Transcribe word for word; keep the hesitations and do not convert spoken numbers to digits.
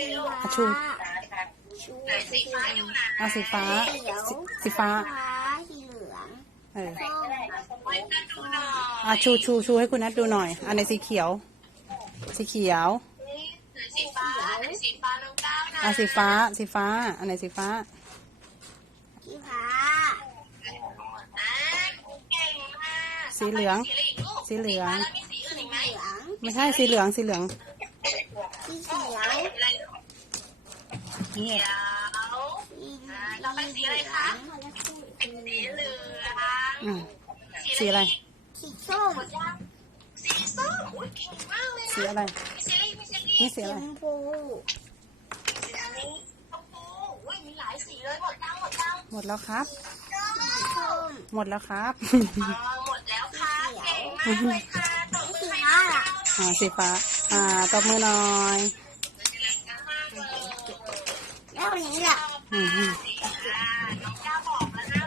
อาชูสีฟ้าอยู่ไหนเอาสีฟ้าสีฟ้าสีเหลืองเออให้นัดดูหน่อยอาชูชูชูให้คุณนัทดูหน่อยอันในสีเขียวสีเขียวสีฟ้าสีฟ้าน้องก้าวนะอ่ะสีฟ้าสีฟ้าอันไหนสีฟ้าสีฟ้าอ่าเก่งมากสีเหลืองสีเหลืองแล้วมีสีอื่นอีกไหมเหลืองไม่ใช่สีเหลืองสีเหลืองสีเขียวนี่เดี๋ยวสีเหลืเราไปสีอะไรคะสีเหลืองอืมสีอะไรสีส้มสีส้มอุ้ยเก่งมากเลยสีอะไรสีไม่ใช่นี่สีสีอะไรชมพูสีอะไรชมพูอุ้ยมีหลายสีเลยหมดยังหมดยังหมดแล้วครับส้มหมดแล้วครับอ๋อหมดแล้วค่ะเก่งมากเลยค่ะตบมือสีให้ฟ้าน้องก้าวอ่าสีฟ้าอ่าตบมือหน่อยแล้ววันนี้ล่ะอืมอืมน้องก้าวบอกแล้วนะ